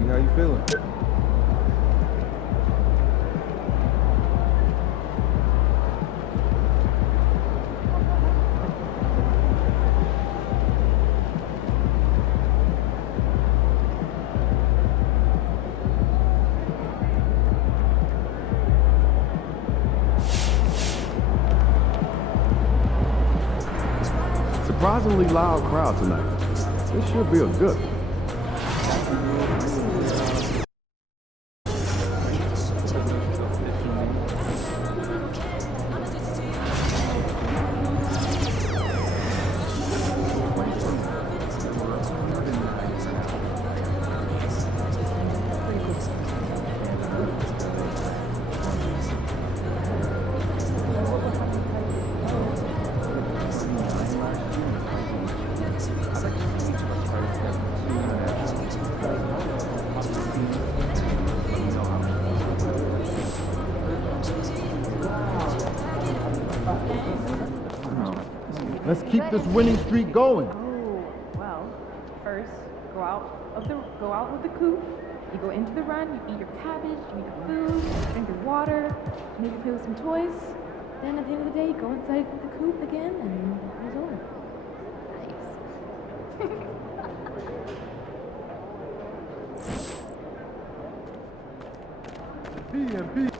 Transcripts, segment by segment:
Happy, how you feeling? Surprisingly loud crowd tonight. This should be a good one. Let's keep this winning streak going. Oh, well, first go out with the coop. You go into the run, you eat your cabbage, you eat your food, drink your water, maybe play with some toys. Then at the end of the day, you go inside the coop again, and then it's over. BMP.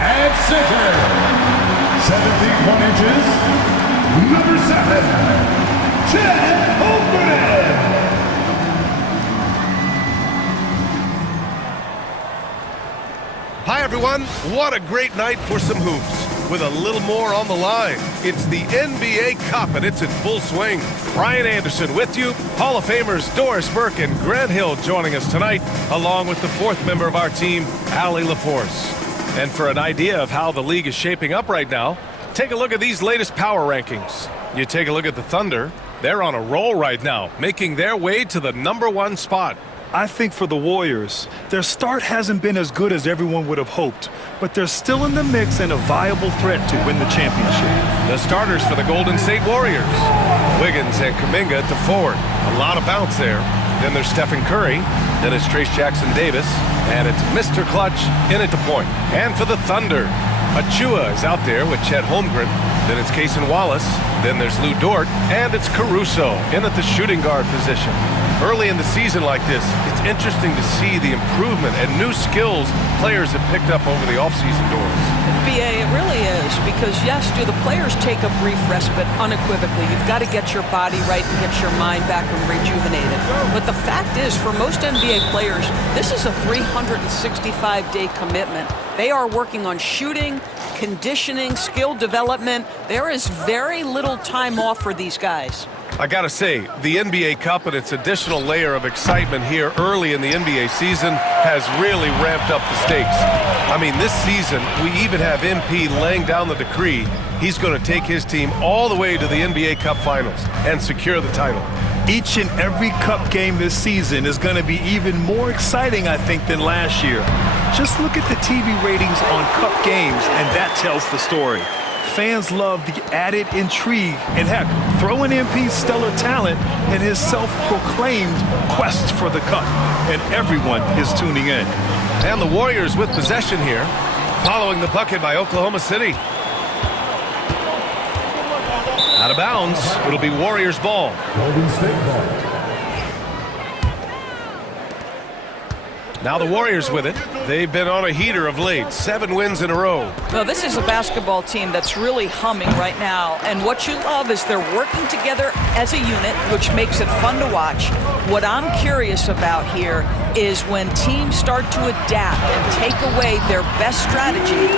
At center, 7 feet 1 inches, number 7, Ted Holmgren. Hi everyone, what a great night for some hoops. With a little more on the line, it's the NBA Cup and it's in full swing. Brian Anderson with you, Hall of Famers Doris Burke and Grant Hill joining us tonight, along with the fourth member of our team, Allie LaForce. And for an idea of how the league is shaping up right now, take a look at these latest power rankings. You take a look at the Thunder, they're on a roll right now, making their way to the #1 spot. I think for the Warriors, their start hasn't been as good as everyone would have hoped, but they're still in the mix and a viable threat to win the championship. The starters for the Golden State Warriors, Wiggins and Kuminga at the forward. A lot of bounce there. Then there's Stephen Curry, then it's Trace Jackson-Davis, and it's Mr. Clutch in at the point. And for the Thunder, Achua is out there with Chet Holmgren, then it's Cason Wallace, then there's Lou Dort, and it's Caruso in at the shooting guard position. Early in the season like this, it's interesting to see the improvement and new skills players have picked up over the offseason doors. BA, it really is, because yes, do the players take a brief respite? Unequivocally. You've got to get your body right and get your mind back and rejuvenated. But the fact is, for most NBA players, this is a 365-day commitment. They are working on shooting, conditioning, skill development. There is very little time off for these guys. I gotta say, the NBA Cup and its additional layer of excitement here early in the NBA season has really ramped up the stakes. I mean, this season, we even have MP laying down the decree. He's going to take his team all the way to the NBA Cup Finals and secure the title. Each and every Cup game this season is going to be even more exciting, I think, than last year. Just look at the TV ratings on Cup games, and that tells the story. Fans love the added intrigue and, heck, throw in MP's stellar talent and his self-proclaimed quest for the Cup, and everyone is tuning in. And the Warriors with possession here, following the bucket by Oklahoma City. Out of bounds, it'll be Warriors ball. Golden State ball. Now the Warriors with it. They've been on a heater of late, 7 wins in a row. Well, this is a basketball team that's really humming right now. And what you love is they're working together as a unit, which makes it fun to watch. What I'm curious about here is when teams start to adapt and take away their best strategy,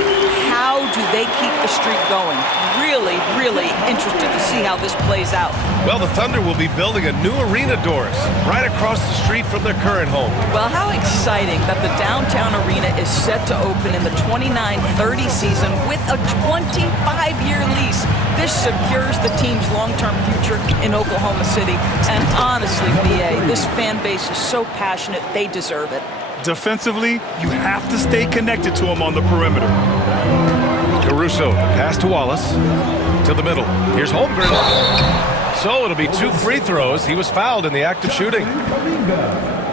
how do they keep the streak going? Really, really interested to see how this plays out. Well, the Thunder will be building a new arena, Doris, right across the street from their current home. Well, how exciting that the downtown arena is set to open in the 29-30 season with a 25-year lease. This secures the team's long-term future in Oklahoma City. And honestly, BA, this fan base is so passionate, they deserve it. Defensively, you have to stay connected to him on the perimeter. Caruso, pass to Wallace. To the middle. Here's Holmgren. So it'll be 2 free throws. He was fouled in the act of shooting.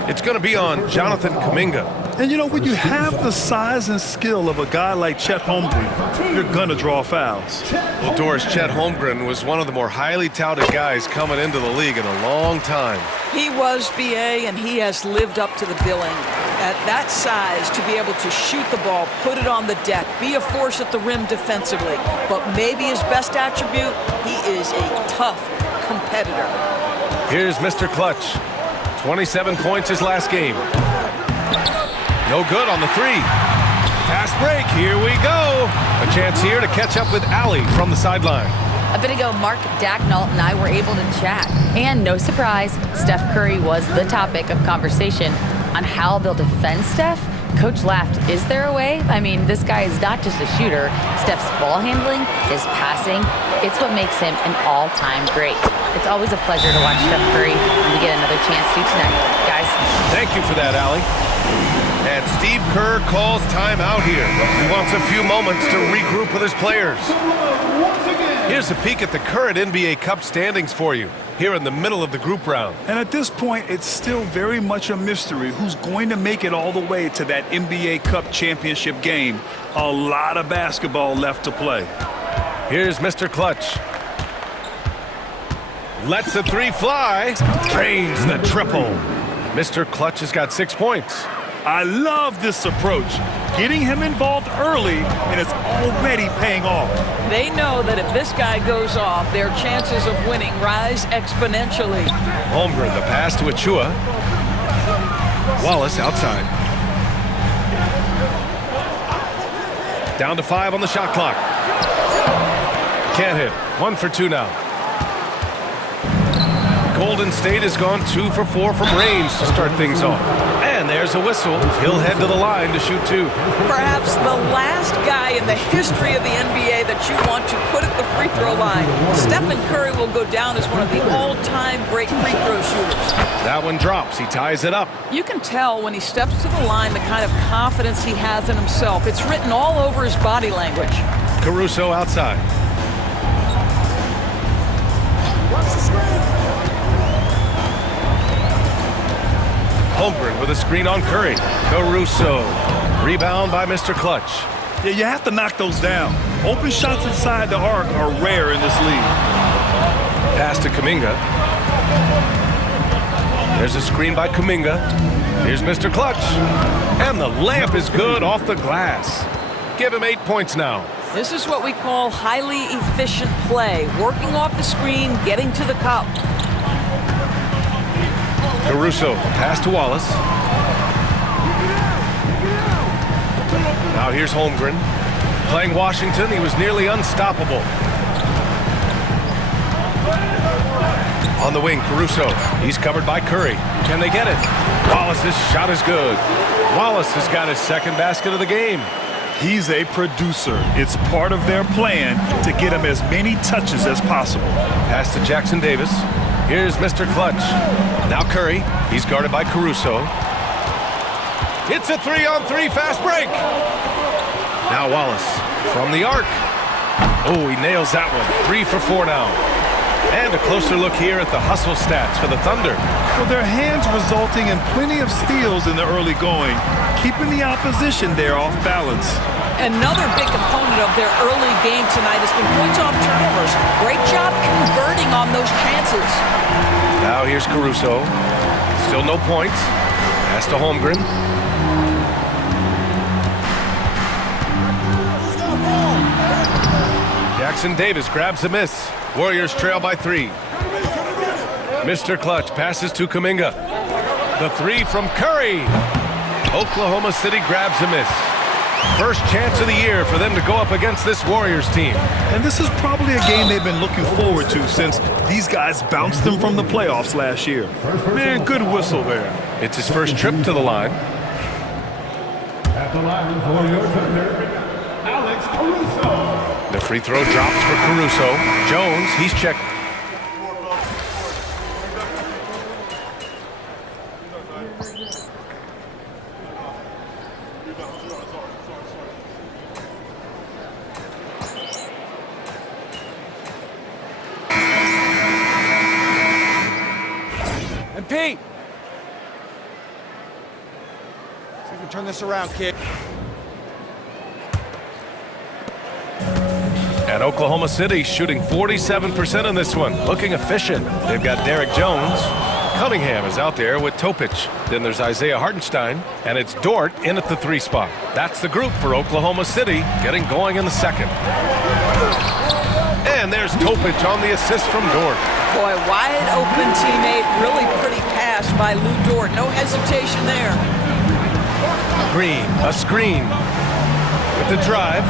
It's going to be on Jonathan Kuminga. And you know, when you have the size and skill of a guy like Chet Holmgren, you're going to draw fouls. Well, Doris, Chet Holmgren was one of the more highly touted guys coming into the league in a long time. He was, BA, and he has lived up to the billing. At that size, to be able to shoot the ball, put it on the deck, be a force at the rim defensively. But maybe his best attribute, he is a tough competitor. Here's Mr. Clutch. 27 points his last game. No good on the 3. Fast break, here we go. A chance here to catch up with Allie from the sideline. A bit ago, Mark Dacknault and I were able to chat. And no surprise, Steph Curry was the topic of conversation on how they'll defend Steph. Coach laughed, is there a way? I mean, this guy is not just a shooter. Steph's ball handling, his passing, it's what makes him an all-time great. It's always a pleasure to watch Steph Curry, and we get another chance to tonight. Guys. Thank you for that, Allie. And Steve Kerr calls timeout here. He wants a few moments to regroup with his players. Here's a peek at the current NBA Cup standings for you, here in the middle of the group round. And at this point, it's still very much a mystery who's going to make it all the way to that NBA Cup championship game. A lot of basketball left to play. Here's Mr. Clutch. Lets the 3 fly. Drains the triple. Mr. Clutch has got 6 points. I love this approach. Getting him involved early, and it's already paying off. They know that if this guy goes off, their chances of winning rise exponentially. Holmgren, the pass to Achua. Wallace outside. Down to 5 on the shot clock. Can't hit. 1 for 2 now. Golden State has gone 2 for 4 from range to start things off. And there's a whistle. He'll head to the line to shoot 2. Perhaps the last guy in the history of the NBA that you want to put at the free throw line. Stephen Curry will go down as one of the all-time great free throw shooters. That one drops. He ties it up. You can tell when he steps to the line the kind of confidence he has in himself. It's written all over his body language. Caruso outside. Holmgren with a screen on Curry. Caruso. Rebound by Mr. Clutch. Yeah, you have to knock those down. Open shots inside the arc are rare in this league. Pass to Kuminga. There's a screen by Kuminga. Here's Mr. Clutch. And the layup is good off the glass. Give him 8 points now. This is what we call highly efficient play. Working off the screen, getting to the cup. Caruso, pass to Wallace. Now here's Holmgren. Playing Washington, he was nearly unstoppable. On the wing, Caruso. He's covered by Curry. Can they get it? Wallace's shot is good. Wallace has got his 2nd basket of the game. He's a producer. It's part of their plan to get him as many touches as possible. Pass to Jackson Davis. Here's Mr. Clutch. Now Curry. He's guarded by Caruso. It's a 3-on-3 fast break. Now Wallace from the arc. Oh, he nails that one. 3 for 4 now. And a closer look here at the hustle stats for the Thunder. Well, their hands resulting in plenty of steals in the early going, keeping the opposition there off balance. Another big component of their early game tonight has been points off turnovers. Great job converting on those chances. Now here's Caruso. Still no points. Pass to Holmgren. Jackson Davis grabs a miss. Warriors trail by 3. Mr. Clutch passes to Kuminga. The three from Curry. Oklahoma City grabs a miss. First chance of the year for them to go up against this Warriors team. And this is probably a game they've been looking forward to since these guys bounced them from the playoffs last year. Man, good whistle there. It's his first trip to the line. At the line for your Thunder, Alex Caruso. The free throw drops for Caruso. Jones, he's checked. And Pete! See if we can turn this around, kid. And Oklahoma City shooting 47% in this one, looking efficient. They've got Derek Jones. Cunningham is out there with Topic. Then there's Isaiah Hartenstein, and it's Dort in at the 3 spot. That's the group for Oklahoma City, getting going in the second. And there's Topic on the assist from Dort. Boy, wide open teammate, really pretty pass by Lou Dort. No hesitation there. Green, a screen with the drive.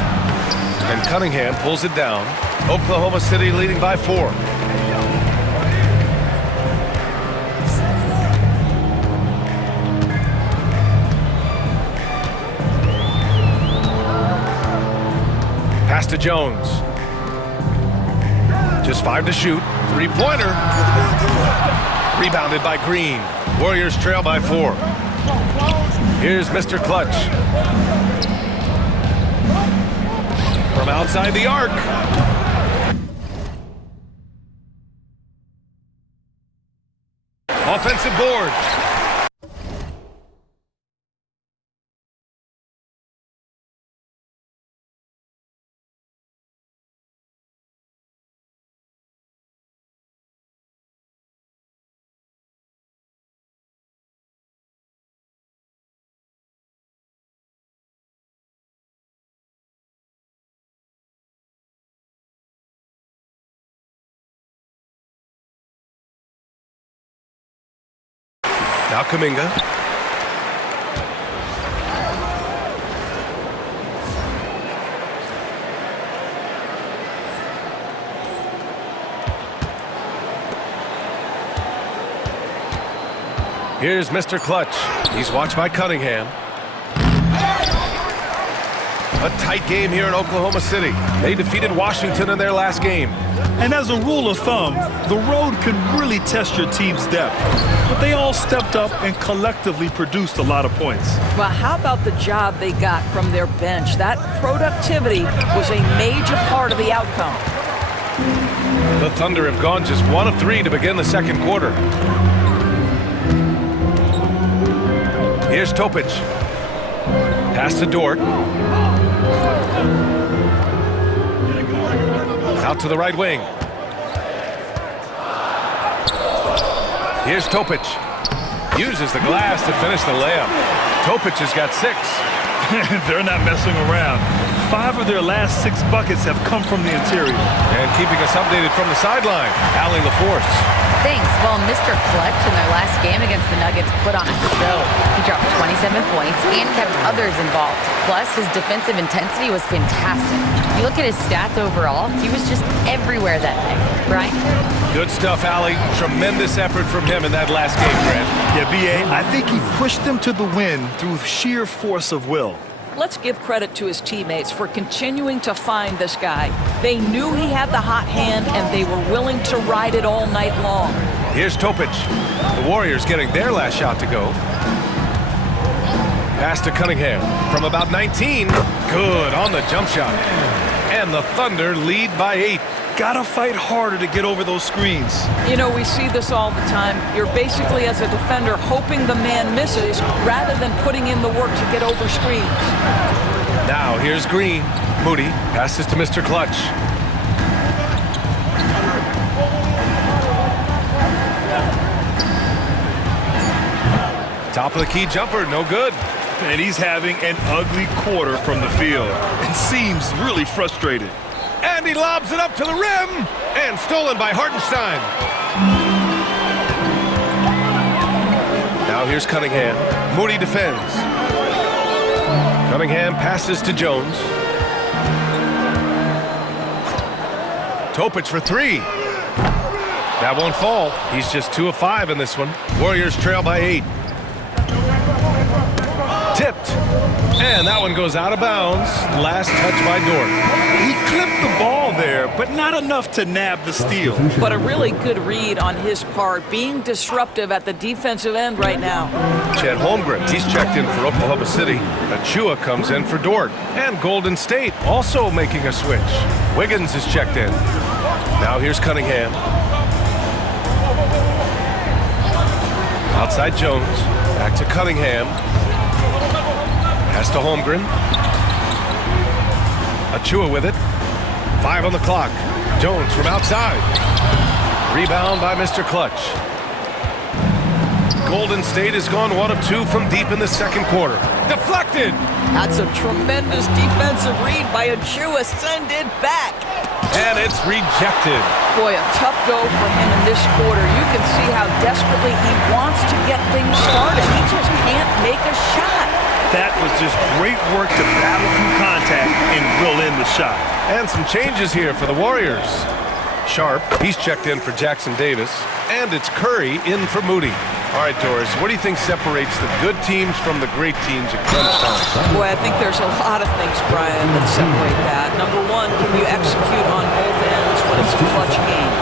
And Cunningham pulls it down. Oklahoma City leading by 4. Pass to Jones. Just 5 to shoot. 3-pointer. Rebounded by Green. Warriors trail by 4. Here's Mr. Clutch. From outside the arc. Offensive board. Now Kuminga. Here's Mr. Clutch. He's watched by Cunningham. A tight game here in Oklahoma City. They defeated Washington in their last game. And as a rule of thumb, the road can really test your team's depth. But they all stepped up and collectively produced a lot of points. Well, how about the job they got from their bench? That productivity was a major part of the outcome. The Thunder have gone just 1 of 3 to begin the second quarter. Here's Topic. Pass to Dort. Out to the right wing. Here's Topic. Uses the glass to finish the layup. Topic has got 6. They're not messing around. 5 of their last 6 buckets have come from the interior. And keeping us updated from the sideline, Allie LaForce. Thanks. Well, Mr. Clutch in their last game against the Nuggets put on a show. He dropped 27 points and kept others involved. Plus, his defensive intensity was fantastic. You look at his stats overall, he was just everywhere that night. Brian? Good stuff, Allie. Tremendous effort from him in that last game, Grant. Yeah, B.A., I think he pushed them to the win through sheer force of will. Let's give credit to his teammates for continuing to find this guy. They knew he had the hot hand, and they were willing to ride it all night long. Here's Topic. The Warriors getting their last shot to go. Pass to Cunningham from about 19. Good on the jump shot. And the Thunder lead by 8. Gotta fight harder to get over those screens. You know, we see this all the time. You're basically, as a defender, hoping the man misses rather than putting in the work to get over screens. Now here's Green. Moody passes to Mr. Clutch. Top of the key jumper, no good. And he's having an ugly quarter from the field and seems really frustrated. And he lobs it up to the rim, and stolen by Hartenstein. Now Now here's Cunningham. Moody defends. Cunningham passes to Jones. Topic for three. That won't fall. He's just 2 of 5 in this one. Warriors trail by 8. Tipped. And that one goes out of bounds. Last touch by Dort. He clipped the ball there, but not enough to nab the steal. But a really good read on his part, being disruptive at the defensive end right now. Chet Holmgren, he's checked in for Oklahoma City. Achua comes in for Dort. And Golden State also making a switch. Wiggins is checked in. Now here's Cunningham. Outside Jones. Back to Cunningham. Pass to Holmgren. Achua with it. 5 on the clock. Jones from outside. Rebound by Mr. Clutch. Golden State has gone 1 of 2 from deep in the second quarter. Deflected! That's a tremendous defensive read by Achua. Send it back. And it's rejected. Boy, a tough go for him in this quarter. You can see how desperately he wants to get things started. He just can't make a shot. That was just great work to battle through contact and drill in the shot. And some changes here for the Warriors. Sharp, he's checked in for Jackson Davis. And it's Curry in for Moody. All right, Doris, what do you think separates the good teams from the great teams at crunch time? Boy, I think there's a lot of things, Brian, that separate that. Number one, can you execute on both ends when it's a clutch game?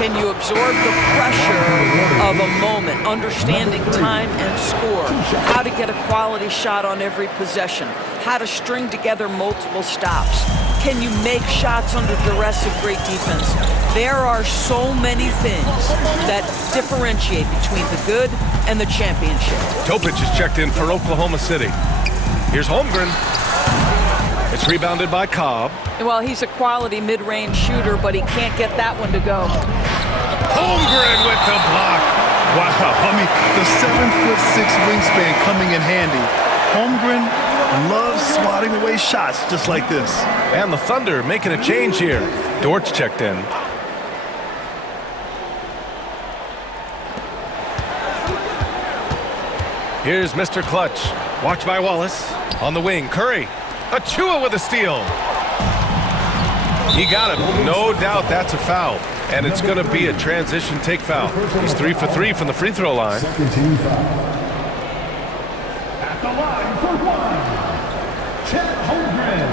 Can you absorb the pressure of a moment, understanding time and score, how to get a quality shot on every possession, how to string together multiple stops? Can you make shots under duress of great defense? There are so many things that differentiate between the good and the championship. Topic is checked in for Oklahoma City. Here's Holmgren. It's rebounded by Cobb. Well, he's a quality mid-range shooter, but he can't get that one to go. Holmgren with the block. Wow, I mean, the 7'6" wingspan coming in handy. Holmgren loves swatting away shots just like this. And the Thunder making a change here. Dort's checked in. Here's Mr. Clutch. Watched by Wallace. On the wing, Curry. Achua with a steal. He got it. No doubt that's a foul. And it's going to be a transition take foul. He's 3 for 3 from the free throw line. Second team foul. At the line for 1, Chet Holmgren.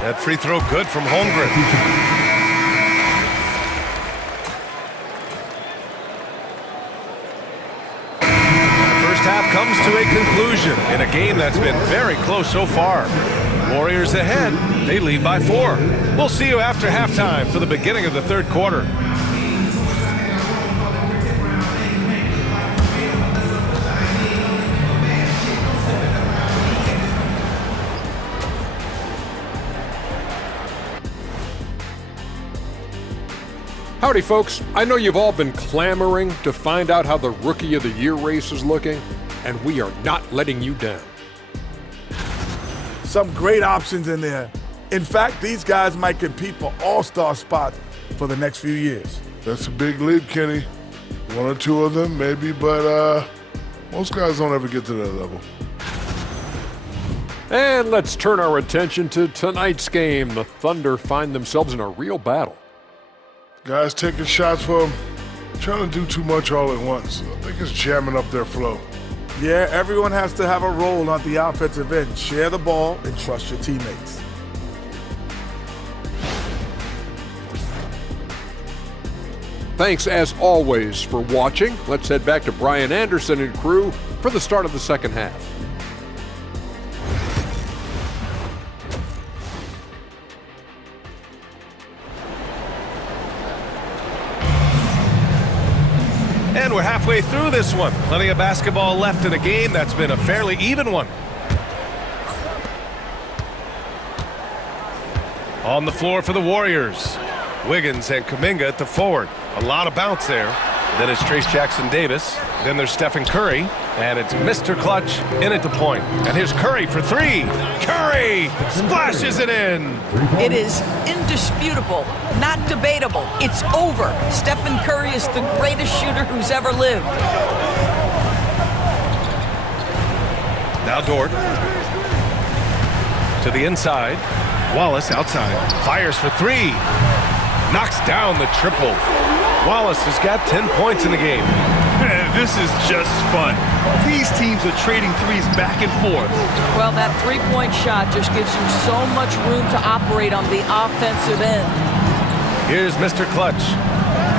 That free throw good from Holmgren. Half comes to a conclusion in a game that's been very close so far. Warriors ahead. They lead by 4. We'll see you after halftime for the beginning of the third quarter. Howdy, folks. I know you've all been clamoring to find out how the Rookie of the Year race is looking, and we are not letting you down. Some great options in there. In fact, these guys might compete for all-star spots for the next few years. That's a big leap, Kenny. 1 or 2 of them, maybe, but most guys don't ever get to that level. And let's turn our attention to tonight's game. The Thunder find themselves in a real battle. Guys taking shots for them, trying to do too much all at once. I think it's jamming up their flow. Yeah, everyone has to have a role on the offensive end. Share the ball and trust your teammates. Thanks, as always, for watching. Let's head back to Brian Anderson and crew for the start of the second half. And we're halfway through this one. Plenty of basketball left in a game that's been a fairly even one. On the floor for the Warriors. Wiggins and Kuminga at the forward. A lot of bounce there. Then it's Trace Jackson-Davis. Then there's Stephen Curry. And it's Mr. Clutch in at the point. And here's Curry for three. Curry splashes it in. It is indisputable, not debatable. It's over. Stephen Curry is the greatest shooter who's ever lived. Now Dort. To the inside. Wallace outside. Fires for three. Knocks down the triple. Wallace has got 10 points in the game. Man, this is just fun. These teams are trading threes back and forth. Well, that three-point shot just gives you so much room to operate on the offensive end. Here's Mr. Clutch.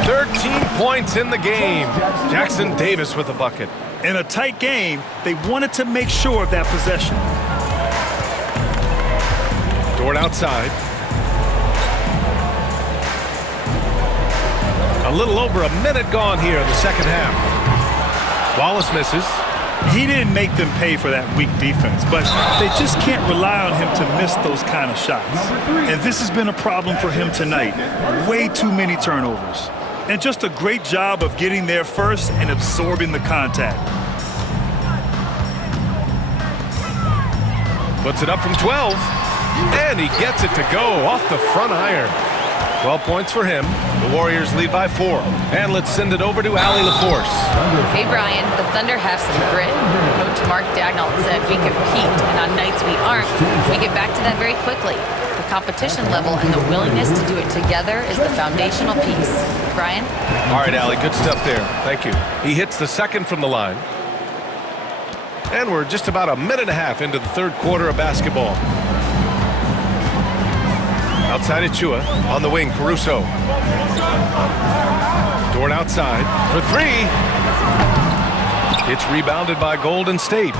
13 points in the game. Jackson-Davis with a bucket. In a tight game, they wanted to make sure of that possession. Dort outside. A little over a minute gone here in the second half. Wallace misses. He didn't make them pay for that weak defense, but they just can't rely on him to miss those kind of shots. And this has been a problem for him tonight. Way too many turnovers. And just a great job of getting there first and absorbing the contact. Puts it up from 12. And he gets it to go off the front iron. 12 points for him. The Warriors lead by 4. And let's send it over to Allie LaForce. Hey, Brian, the Thunder have some grit. Coach Mark Daigneault said we compete, and on nights we aren't, we get back to that very quickly. The competition level and the willingness to do it together is the foundational piece. Brian? All right, Allie, good stuff there. Thank you. He hits the second from the line. And we're just about a minute and a half into the third quarter of basketball. Outside Achua, on the wing, Caruso. Dort outside for three. It's rebounded by Golden State.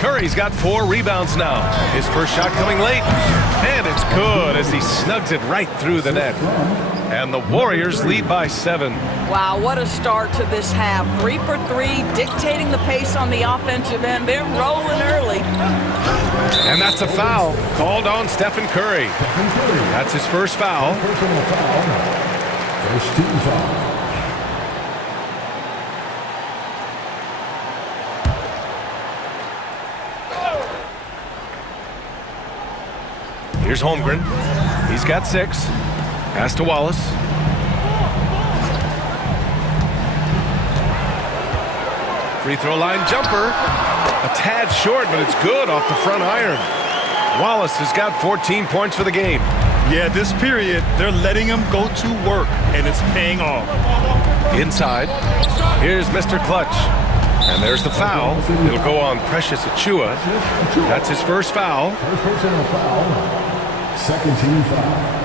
Curry's got 4 rebounds now. His first shot coming late. And it's good as he snugs it right through the net. And the Warriors lead by 7. Wow, what a start to this half. 3 for 3, dictating the pace on the offensive end. They're rolling early. And that's a foul called on Stephen Curry. That's his first foul. First team foul. Here's Holmgren. He's got 6. Pass to Wallace. Free throw line jumper. A tad short, but it's good off the front iron. Wallace has got 14 points for the game. Yeah, this period, they're letting him go to work, and it's paying off. Inside. Here's Mr. Clutch. And there's the foul. It'll go on Precious Achua. That's his first foul. First personal foul. Second team foul.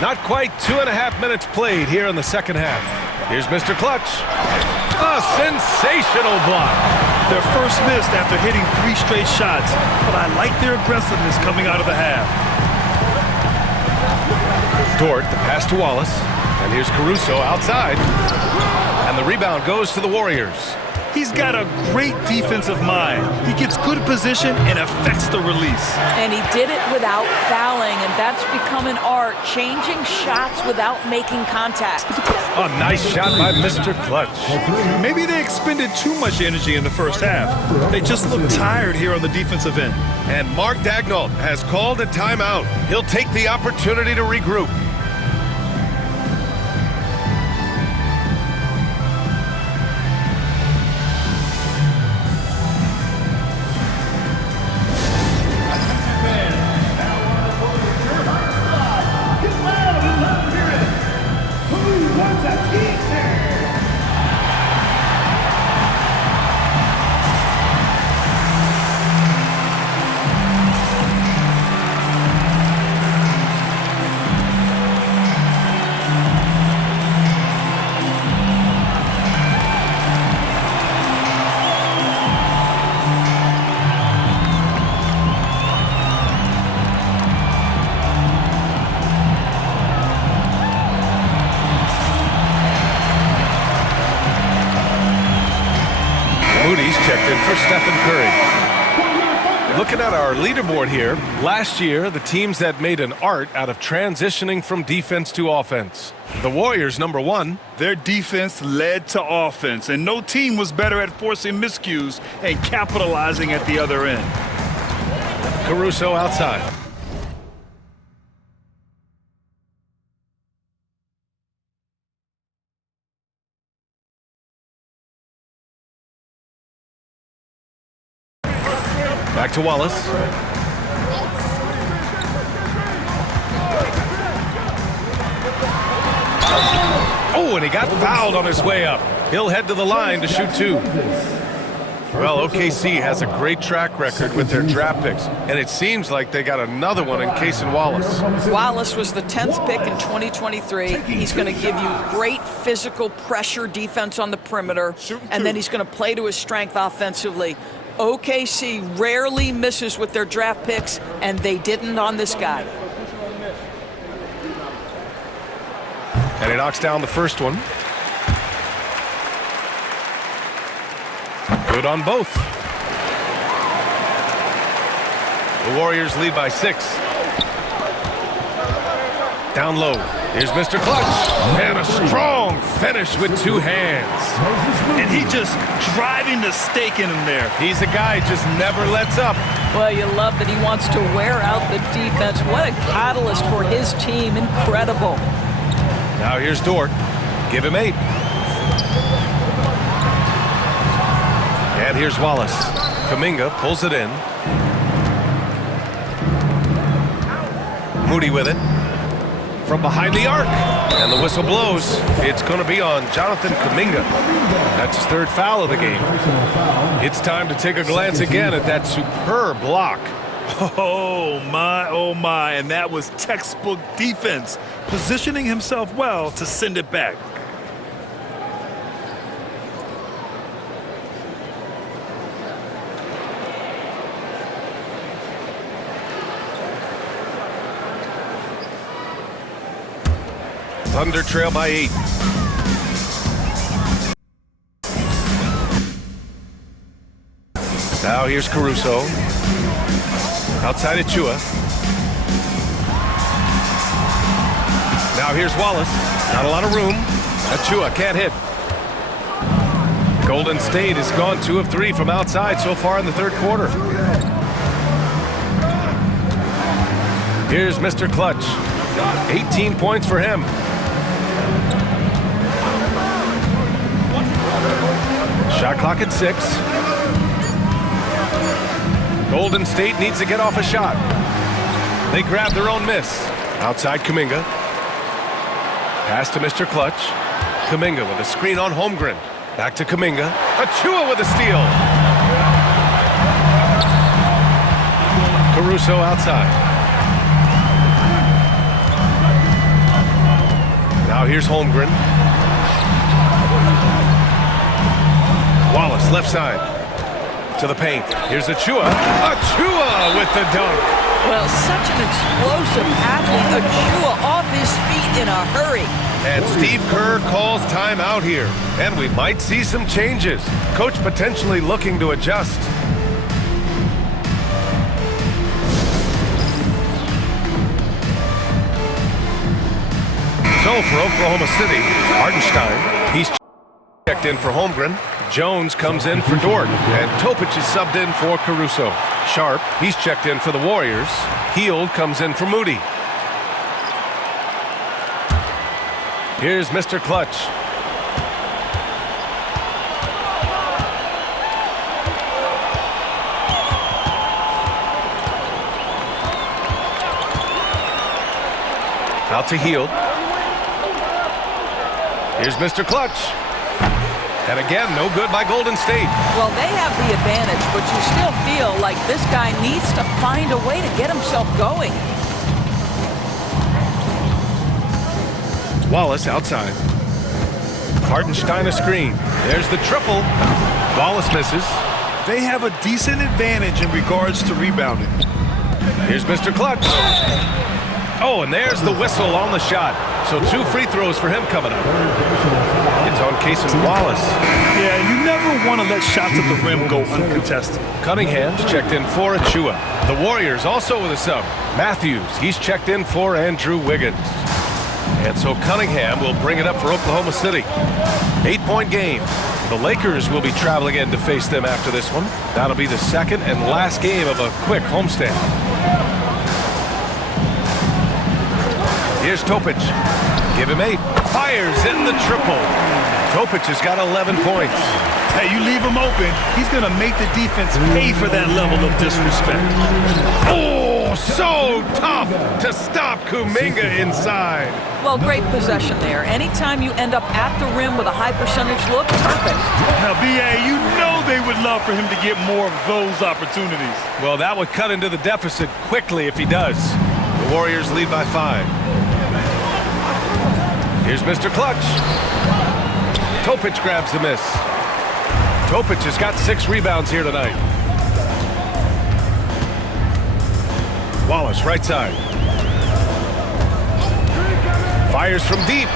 Not quite 2.5 minutes played here in the second half. Here's Mr. Clutch. A sensational block. Their first missed after hitting 3 straight shots, but I like their aggressiveness coming out of the half. Dort, the pass to Wallace. And here's Caruso outside. And the rebound goes to the Warriors. He's got a great defensive mind. He gets good position and affects the release. And he did it without fouling, and that's become an art, changing shots without making contact. A nice shot by Mr. Clutch. Maybe they expended too much energy in the first half. They just look tired here on the defensive end. And Mark Daigneault has called a timeout. He'll take the opportunity to regroup. Looking at our leaderboard here, last year, the teams that made an art out of transitioning from defense to offense. The Warriors, number 1. Their defense led to offense, and no team was better at forcing miscues and capitalizing at the other end. Caruso outside. Back to Wallace. Oh, and he got fouled on his way up. He'll head to the line to shoot 2. Well, OKC has a great track record with their draft picks, and it seems like they got another one in Cason Wallace. Wallace was the 10th pick in 2023. He's going to give you great physical pressure defense on the perimeter, and then he's going to play to his strength offensively. OKC rarely misses with their draft picks, and they didn't on this guy. And he knocks down the first one. Good on both. The Warriors lead by 6. Down low. Here's Mr. Clutch. And a strong finish with 2 hands. And he just driving the stake in him there. He's a guy just never lets up. Well, you love that he wants to wear out the defense. What a catalyst for his team. Incredible. Now here's Dort. Give him 8. And here's Wallace. Kuminga pulls it in. Moody with it. From behind the arc. And the whistle blows. It's going to be on Jonathan Kuminga. That's his 3rd foul of the game. It's time to take a glance again at that superb block. Oh my, and that was textbook defense, positioning himself well to send it back. Thunder trail by 8. Now here's Caruso. Outside Achua. Now here's Wallace. Not a lot of room. Achua can't hit. Golden State has gone 2 of 3 from outside so far in the 3rd quarter. Here's Mr. Clutch. 18 points for him. Shot clock at 6. Golden State needs to get off a shot. They grab their own miss. Outside Kuminga. Pass to Mr. Clutch. Kuminga with a screen on Holmgren. Back to Kuminga. Achua with a steal. Caruso outside. Now here's Holmgren. Wallace left side. To the paint. Here's Achua. Achua with the dunk. Well, such an explosive athlete. Achua off his feet in a hurry. And Steve Kerr calls timeout here. And we might see some changes. Coach potentially looking to adjust. So for Oklahoma City, Hartenstein, he's checked in for Holmgren. Jones comes in for Dort, and Topic is subbed in for Caruso. Sharp, he's checked in for the Warriors. Hield comes in for Moody. Here's Mr. Clutch. Out to Hield. Here's Mr. Clutch. And again, no good by Golden State. Well, they have the advantage, but you still feel like this guy needs to find a way to get himself going. Wallace outside. Hartenstein a screen. There's the triple. Wallace misses. They have a decent advantage in regards to rebounding. Here's Mr. Clutch. Oh, and there's the whistle on the shot. So 2 free throws for him coming up. It's on Cason Wallace. Yeah, you never want to let shots at the rim go uncontested. Cunningham's checked in for Achua. The Warriors also with a sub. Matthews, he's checked in for Andrew Wiggins. And so Cunningham will bring it up for Oklahoma City. 8-point game. The Lakers will be traveling in to face them after this one. That'll be the second and last game of a quick homestand. Here's Topic. Give him 8. Fires in the triple. Topic has got 11 points. Hey, you leave him open, he's going to make the defense pay for that level of disrespect. Oh, so tough to stop Kuminga inside. Well, great possession there. Anytime you end up at the rim with a high percentage look, perfect. Now, B.A., you know they would love for him to get more of those opportunities. Well, that would cut into the deficit quickly if he does. The Warriors lead by 5. Here's Mr. Clutch. Topic grabs the miss. Topic has got 6 rebounds here tonight. Wallace, right side. Fires from deep.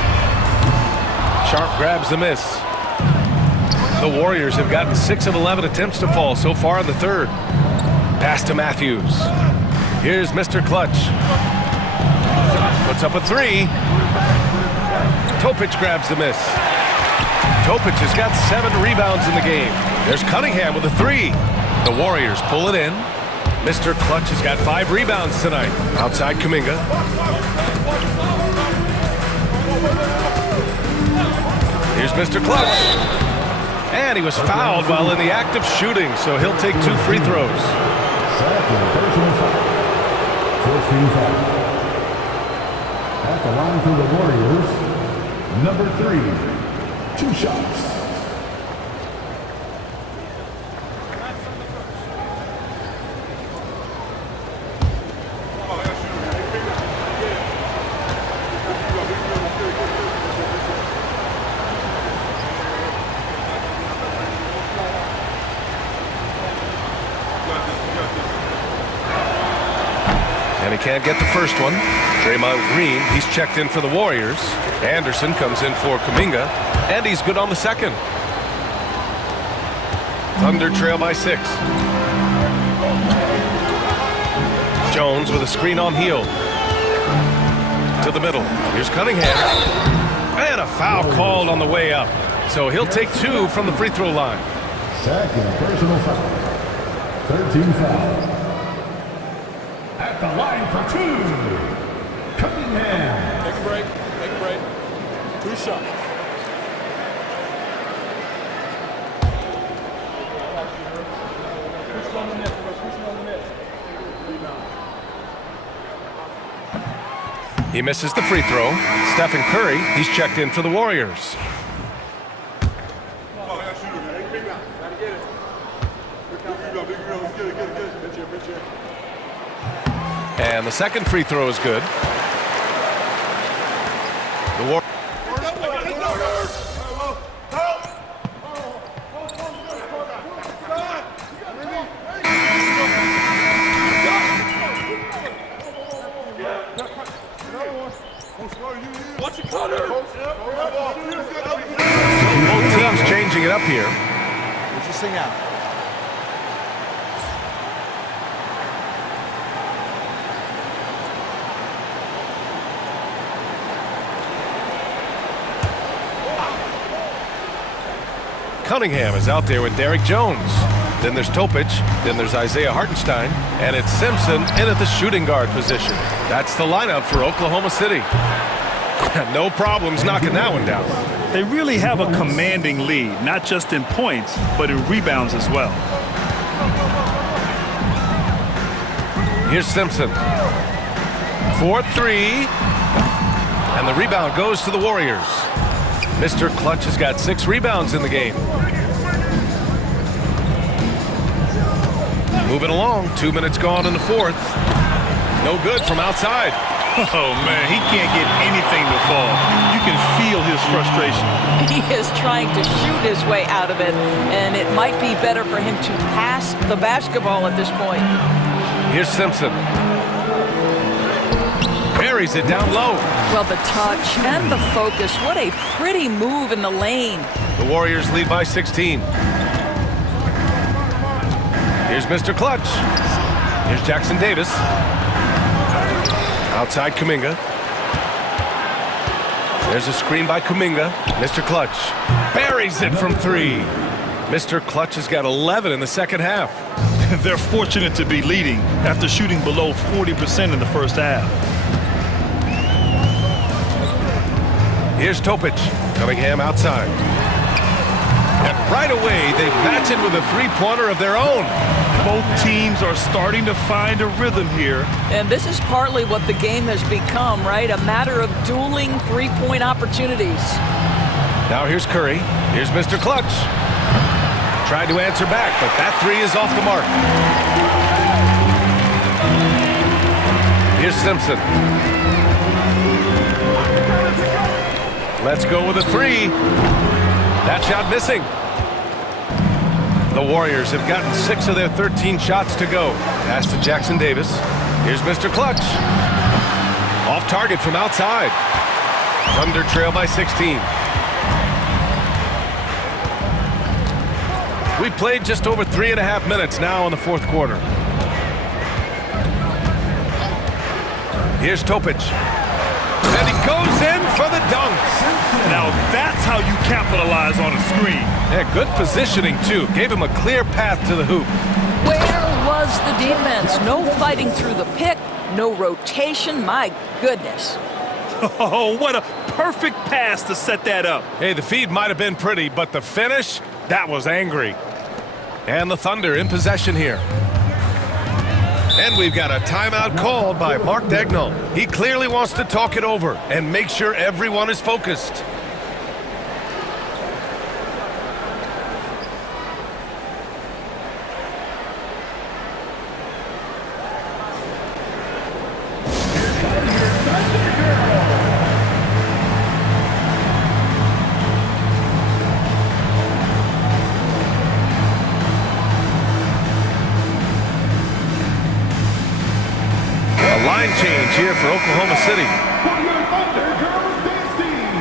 Sharp grabs the miss. The Warriors have gotten 6 of 11 attempts to fall so far in the third. Pass to Matthews. Here's Mr. Clutch. Puts up a 3. Topic grabs the miss. Topic has got 7 rebounds in the game. There's Cunningham with a 3. The Warriors pull it in. Mr. Clutch has got 5 rebounds tonight. Outside Kuminga. Here's Mr. Clutch. And he was fouled while in the act of shooting, so he'll take 2 free throws. Second personal foul. 14 foul. At the line for the Warriors, number 3, 2 shots. And he can't get the first one. Draymond Green, he's checked in for the Warriors. Anderson comes in for Kuminga, and he's good on the second. Thunder trail by 6. Jones with a screen on heel. To the middle. Here's Cunningham. And a foul called on the way up. So he'll take 2 from the free throw line. Second personal foul. 13 foul. At the line for 2, Cunningham. Take a break. Take a break. 2 shots. He misses the free throw. Stephen Curry, he's checked in for the Warriors. And the second free throw is good. The Warriors. Both teams changing it up here. What's this thing out? Cunningham is out there with Derek Jones. Then there's Topic. Then there's Isaiah Hartenstein. And it's Simpson in at the shooting guard position. That's the lineup for Oklahoma City. No problems knocking that one down. They really have a commanding lead, not just in points, but in rebounds as well. Here's Simpson. 4-3. And the rebound goes to the Warriors. Mr. Clutch has got 6 rebounds in the game. Moving along, 2 minutes gone in the fourth. No good from outside. Oh, man, he can't get anything to fall. You can feel his frustration. He is trying to shoot his way out of it, and it might be better for him to pass the basketball at this point. Here's Simpson. Very buries it down low. Well, the touch and the focus. What a pretty move in the lane. The Warriors lead by 16. Here's Mr. Clutch. Here's Jackson Davis. Outside Kuminga. There's a screen by Kuminga. Mr. Clutch buries it from 3. Mr. Clutch has got 11 in the second half. They're fortunate to be leading after shooting below 40% in the first half. Here's Topic. Cunningham outside. And right away, they match it with a three-pointer of their own. Both teams are starting to find a rhythm here. And this is partly what the game has become, right? A matter of dueling three-point opportunities. Now here's Curry. Here's Mr. Clutch. Tried to answer back, but that 3 is off the mark. Here's Simpson. Let's go with a 3. That shot missing. The Warriors have gotten 6 of their 13 shots to go. Pass to Jackson Davis. Here's Mr. Clutch. Off target from outside. Thunder trail by 16. We played just over 3.5 minutes now in the fourth quarter. Here's Topic. And he goes in for the dunk. Now that's how you capitalize on a screen. Yeah, good positioning, too. Gave him a clear path to the hoop. Where was the defense? No fighting through the pick, no rotation. My goodness. Oh, what a perfect pass to set that up. Hey, the feed might have been pretty, but the finish, that was angry. And the Thunder in possession here. And we've got a timeout called by Mark Daigneault. He clearly wants to talk it over and make sure everyone is focused. Change here for Oklahoma City. For your Thunder Girls Dance Team.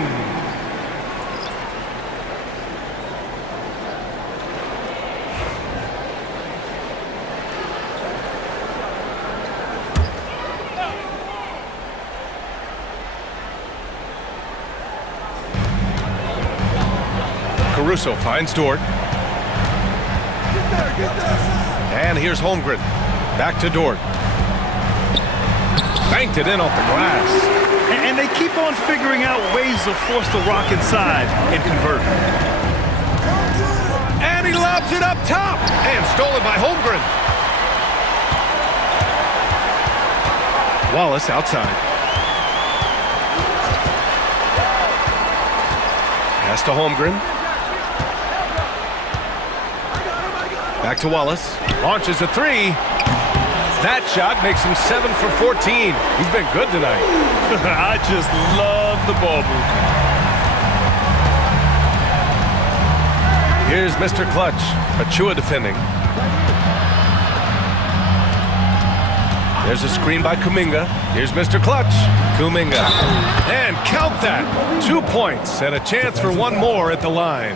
Caruso finds Dort. And here's Holmgren. Back to Dort. Banked it in off the glass. And they keep on figuring out ways to force the rock inside and convert. And he lobs it up top. And stolen by Holmgren. Wallace outside. Pass to Holmgren. Back to Wallace. Launches a 3. That shot makes him 7 for 14. He's been good tonight. I just love the ball move. Here's Mr. Clutch. Achua defending. There's a screen by Kuminga. Here's Mr. Clutch. Kuminga. And count that. 2 points and a chance for one more at the line.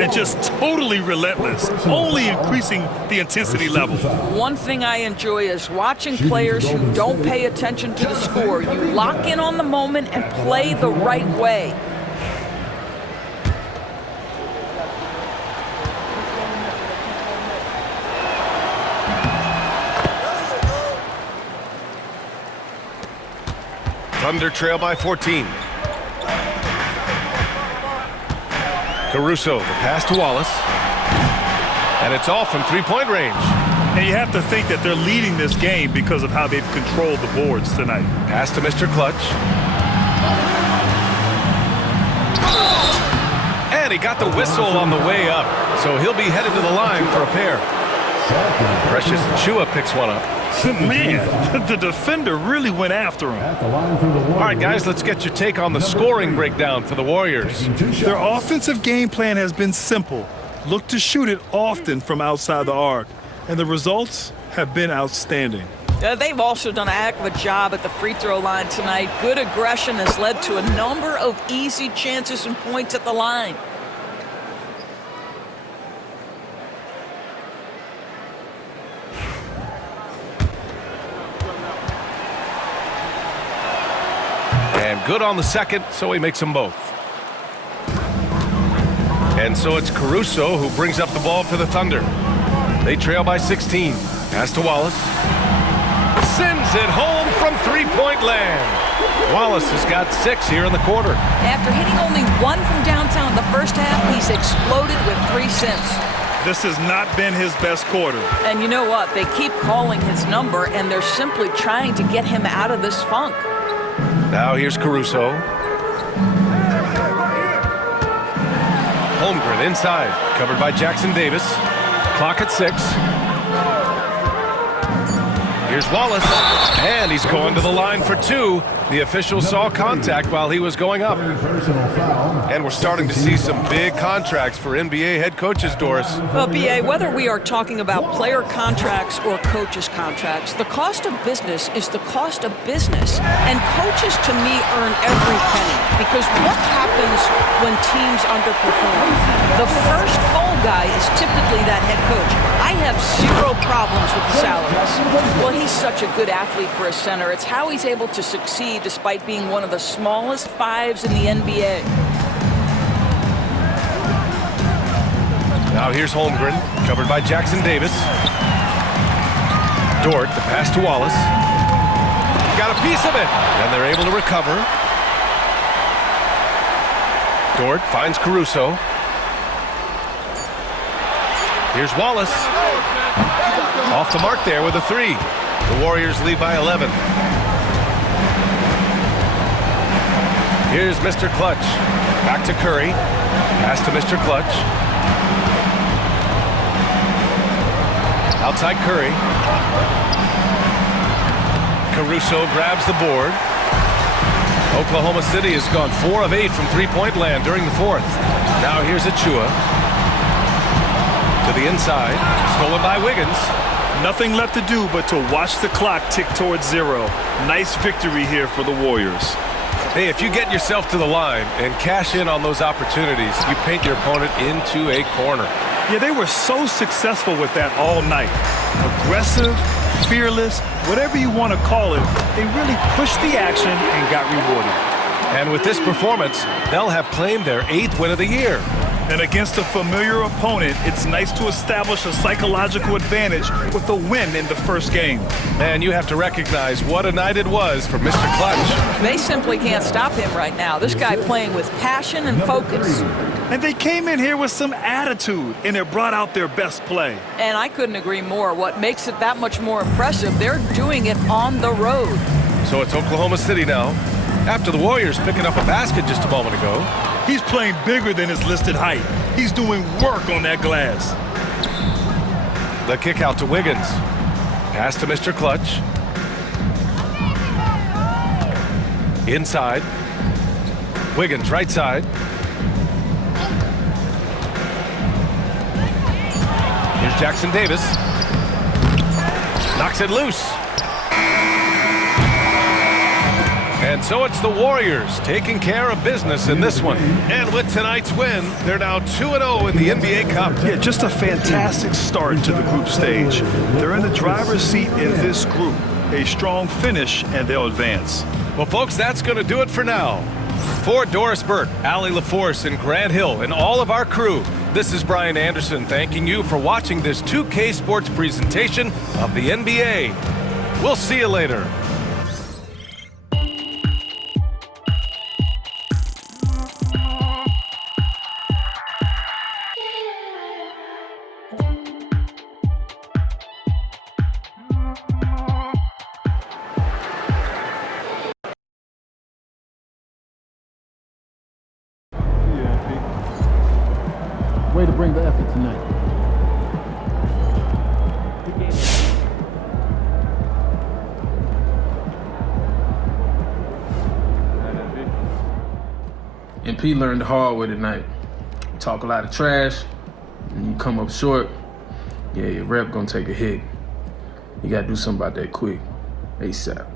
And just totally relentless, only increasing the intensity level. One thing I enjoy is watching players who don't pay attention to the score. You lock in on the moment and play the right way. Thunder trail by 14. Caruso, the pass to Wallace. And it's off from three-point range. And you have to think that they're leading this game because of how they've controlled the boards tonight. Pass to Mr. Clutch. And he got the whistle on the way up, so he'll be headed to the line for a pair. Precious Achua picks one up. Man, the defender really went after him. All right, guys, let's get your take on the scoring breakdown for the Warriors. Their offensive game plan has been simple. Look to shoot it often from outside the arc, and the results have been outstanding. They've also done a heck of a job at the free throw line tonight. Good aggression has led to a number of easy chances and points at the line. And good on the second, so he makes them both. And so it's Caruso who brings up the ball for the Thunder. They trail by 16. Pass to Wallace. Sends it home from three-point land. Wallace has got 6 here in the quarter. After hitting only 1 from downtown in the first half, he's exploded with 3 since. This has not been his best quarter. And you know what? They keep calling his number, and they're simply trying to get him out of this funk. Now here's Caruso. Holmgren inside, covered by Jackson Davis. Clock at 6. Here's Wallace, and he's going to the line for 2. The official saw contact while he was going up. And we're starting to see some big contracts for NBA head coaches, Doris. Well, B.A., whether we are talking about player contracts or coaches' contracts, the cost of business is the cost of business. And coaches, to me, earn every penny. Because what happens when teams underperform? The first fall guy is typically that head coach. I have 0 problems with the salaries. Well, he's such a good athlete for a center. It's how he's able to succeed despite being one of the smallest 5s in the NBA. Now here's Holmgren, covered by Jackson Davis. Dort, the pass to Wallace. Got a piece of it, and they're able to recover. Dort finds Caruso. Here's Wallace. Off the mark there with a 3. The Warriors lead by 11. Here's Mr. Clutch. Back to Curry. Pass to Mr. Clutch. Outside Curry. Caruso grabs the board. Oklahoma City has gone 4 of 8 from three-point land during the 4th. Now here's Achua. To the inside. Stolen by Wiggins. Nothing left to do but to watch the clock tick towards 0. Nice victory here for the Warriors. Hey, if you get yourself to the line and cash in on those opportunities, you paint your opponent into a corner. Yeah, they were so successful with that all night. Aggressive, fearless, whatever you want to call it, they really pushed the action and got rewarded. And with this performance, they'll have claimed their 8th win of the year. And against a familiar opponent, it's nice to establish a psychological advantage with a win in the first game. And you have to recognize what a night it was for Mr. Clutch. They simply can't stop him right now. This guy playing with passion and focus. And they came in here with some attitude, and it brought out their best play. And I couldn't agree more. What makes it that much more impressive, they're doing it on the road. So it's Oklahoma City now. After the Warriors picking up a basket just a moment ago. He's playing bigger than his listed height. He's doing work on that glass. The kick out to Wiggins. Pass to Mr. Clutch. Inside. Wiggins, right side. Here's Jackson Davis. Knocks it loose. And so it's the Warriors taking care of business in this one. And with tonight's win, they're now 2-0 in the NBA Cup. Yeah, just a fantastic start to the group stage. They're in the driver's seat in this group. A strong finish, and they'll advance. Well, folks, that's going to do it for now. For Doris Burke, Allie LaForce, and Grant Hill, and all of our crew, this is Brian Anderson thanking you for watching this 2K Sports presentation of the NBA. We'll see you later. Way to bring the effort tonight. And P learned the hard way tonight. You talk a lot of trash, and you come up short, yeah, your rep gonna take a hit. You got to do something about that quick, ASAP.